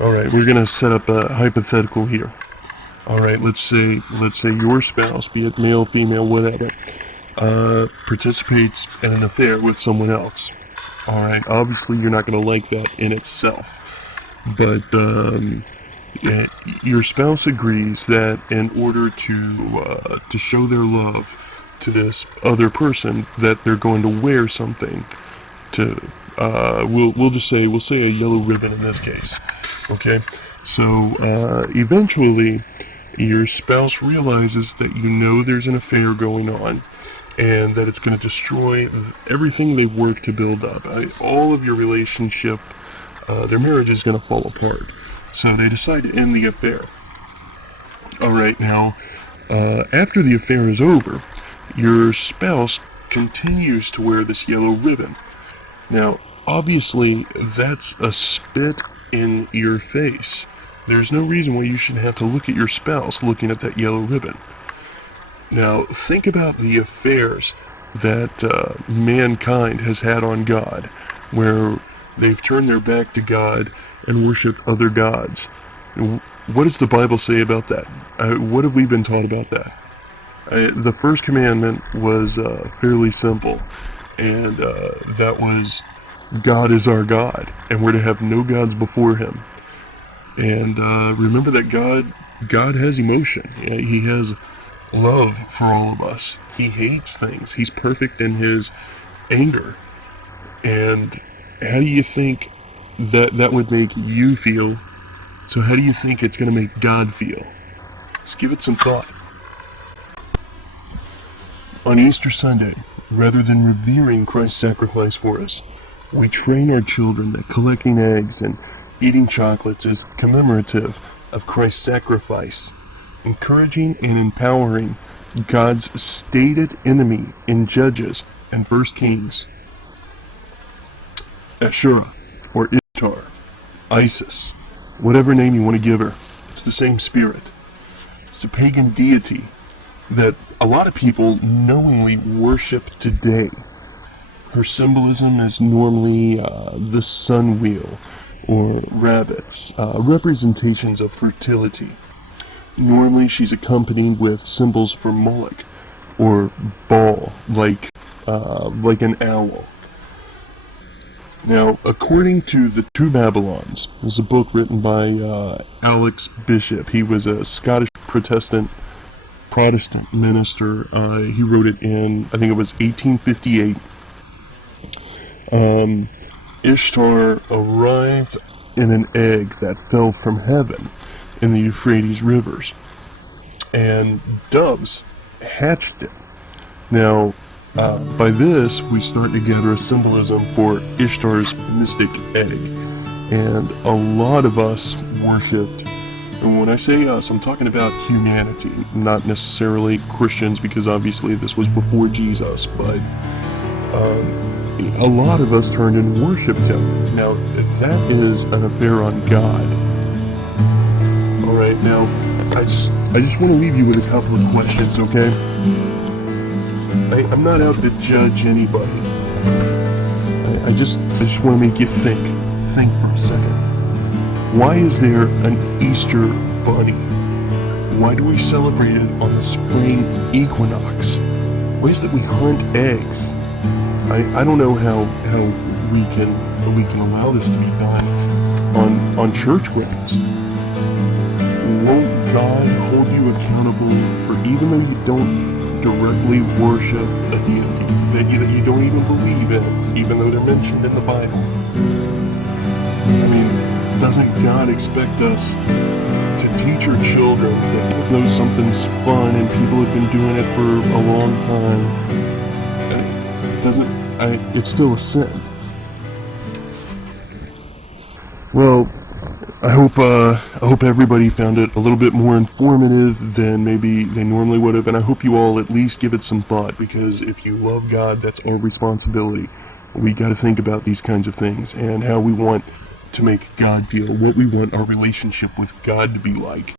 Alright, we're gonna set up a hypothetical here. Alright, let's say your spouse, be it male, female, whatever, participates in an affair with someone else. Alright, obviously you're not gonna like that in itself. But, yeah, your spouse agrees that in order to show their love to this other person, that they're going to wear something to, we'll say a yellow ribbon in this case. Okay, so eventually your spouse realizes that you know there's an affair going on and that it's going to destroy everything they've worked to build up. All of your relationship, their marriage is going to fall apart. So they decide to end the affair. Alright, now, after the affair is over, your spouse continues to wear this yellow ribbon. Now, obviously, that's a spit in your face. There's no reason why you should have to look at your spouse looking at that yellow ribbon. Now, think about the affairs that mankind has had on God, where they've turned their back to God and worshiped other gods. What does the Bible say about that? What have we been taught about that? The first commandment was fairly simple, and that was God is our God, and we're to have no gods before Him. And remember that God has emotion. He has love for all of us. He hates things. He's perfect in His anger. And how do you think that would make you feel? So how do you think it's going to make God feel? Just give it some thought. On Easter Sunday, rather than revering Christ's sacrifice for us, we train our children that collecting eggs and eating chocolates is commemorative of Christ's sacrifice, encouraging and empowering God's stated enemy in Judges and 1 Kings. Ashura, or Ishtar, Isis, whatever name you want to give her, it's the same spirit. It's a pagan deity that a lot of people knowingly worship today. Her symbolism is normally the sun wheel, or rabbits, representations of fertility. Normally she's accompanied with symbols for Moloch, or Baal, like an owl. Now, according to The Two Babylons, there's a book written by Alex Bishop. He was a Scottish Protestant minister. He wrote it in, I think it was 1858. Ishtar arrived in an egg that fell from heaven in the Euphrates rivers, and doves hatched it. Now, by this, we start to gather a symbolism for Ishtar's mystic egg, and a lot of us worshipped, and when I say us, I'm talking about humanity, not necessarily Christians, because obviously this was before Jesus, but a lot of us turned and worshipped him. Now, that is an affair on God. Alright, now, I just want to leave you with a couple of questions, okay? I'm not out to judge anybody. I just want to make you think for a second. Why is there an Easter bunny? Why do we celebrate it on the spring equinox? Why is it that we hunt eggs? I don't know how we can allow this to be done on church grounds. Won't God hold you accountable for, even though you don't directly worship a deity that you don't even believe in, even though they're mentioned in the Bible? I mean, doesn't God expect us to teach our children that even though something's fun and people have been doing it for a long time, it's still a sin? Well, I hope everybody found it a little bit more informative than maybe they normally would have, and I hope you all at least give it some thought, because if you love God, that's our responsibility. We got to think about these kinds of things and how we want to make God feel, what we want our relationship with God to be like.